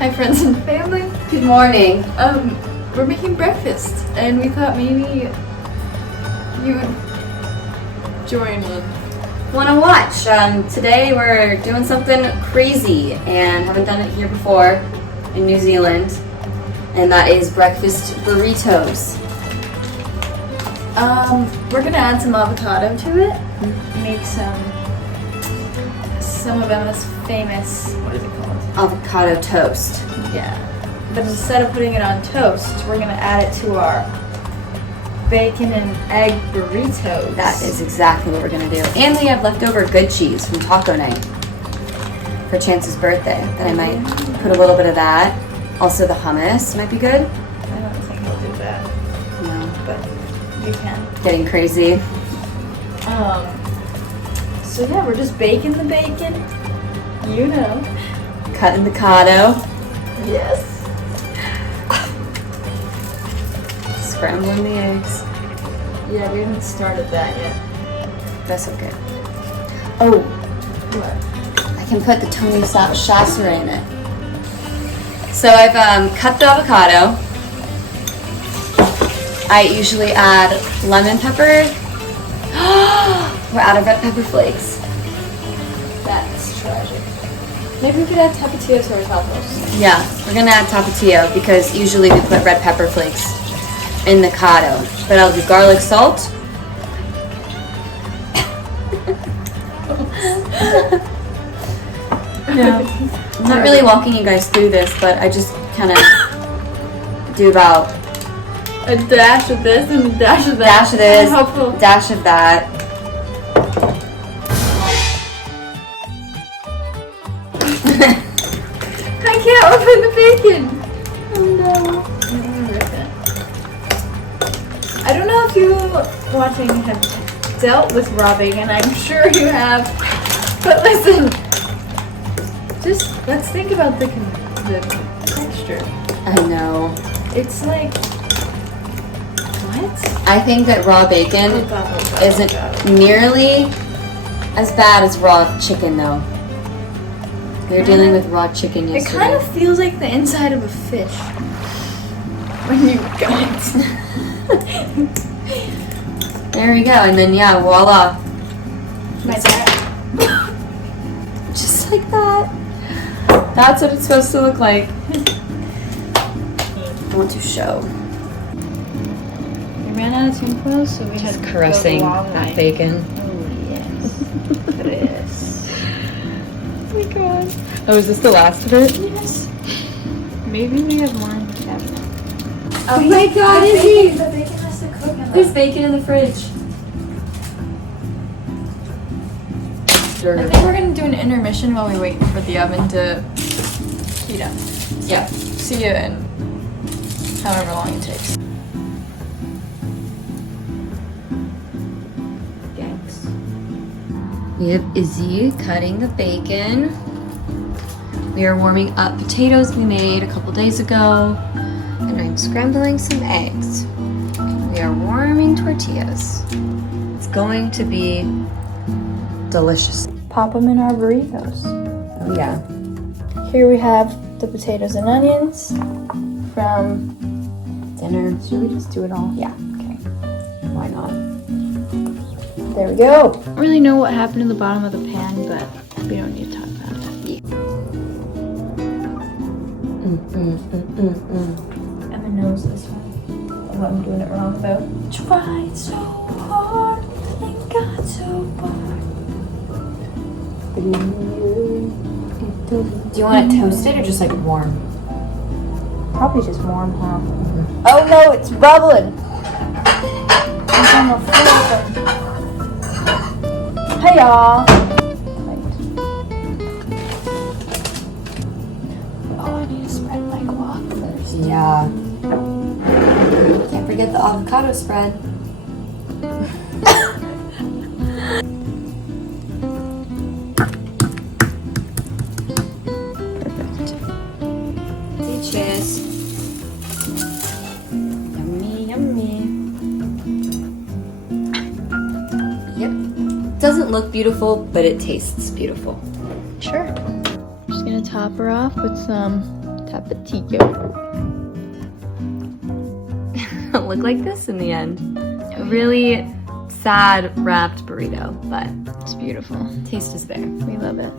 Hi friends and family. Good morning. We're making breakfast and we thought maybe you would join in. Wanna watch? Today we're doing something crazy and haven't done it here before in New Zealand, and that is breakfast burritos. We're gonna add some avocado to it. Make some of Emma's famous, what is it called? Avocado toast. Yeah. But instead of putting it on toast, we're gonna add it to our bacon and egg burritos. That is exactly what we're gonna do. And we have leftover good cheese from taco night for Chance's birthday that I might put a little bit of that. Also the hummus might be good. I don't think we'll do that. No. But you can. Getting crazy. So yeah, we're just baking the bacon. You know. Cutting the avocado. Yes. Scrambling the eggs. Yeah, we haven't started that yet. That's okay. Oh, What? I can put the Tony Chasseur in it. So I've cut the avocado. I usually add lemon pepper. We're out of red pepper flakes. That's tragic. Maybe we could add tapatio to our tacos. Yeah, we're gonna add tapatio because usually we put red pepper flakes in the avocado. But I'll do garlic salt. Yeah. I'm not really walking you guys through this, but I just kind of do about A dash of this and a dash of that. dash of this, Helpful. dash of that. I can't open the bacon. Oh no. I don't know if you watching have dealt with raw bacon. I'm sure you have. But listen, just let's think about the texture. I know. It's like, what? I think that raw bacon isn't nearly as bad as raw chicken, though. We were dealing with raw chicken It yesterday. kind of feels like the inside of a fish when you gut it. There we go, and then yeah, voila. My dad. Just like that. That's what it's supposed to look like. I want to show. We ran out of tinfoil, so we had to go the long way. bacon. Oh yes, Chris. Oh my god. Oh, is this the last of it? Yes. Maybe we have more in the cabinet. Oh my god, Izzy! The bacon has to cook in There's bacon in the fridge. I think we're gonna do an intermission while we wait for the oven to heat up. Yeah. See you in however long it takes. Thanks. We have Izzy cutting the bacon. We are warming up potatoes we made a couple days ago. And I'm scrambling some eggs. We are warming tortillas. It's going to be delicious. Pop them in our burritos. Oh yeah. Here we have the potatoes and onions from Dinner. Should we just do it all? Yeah, okay. Why not? There we go. I don't really know what happened to the bottom of the pan, but we don't need to talk about it. Emma knows this one. Oh, I'm doing it wrong though. Tried so hard and got so far. Do you want it toasted or just like warm? Probably just warm, huh? Oh no, it's bubbling. It's on the floor. Hey y'all. Oh, I need to spread my guac first. Yeah. Can't forget the avocado spread. Perfect. Cheers. Yummy, yummy. Yep. Doesn't look beautiful, but it tastes beautiful. Sure. Just gonna top her off with some Tapatio. Look like this in the end. A really sad wrapped burrito, but It's beautiful. taste is there. We love it.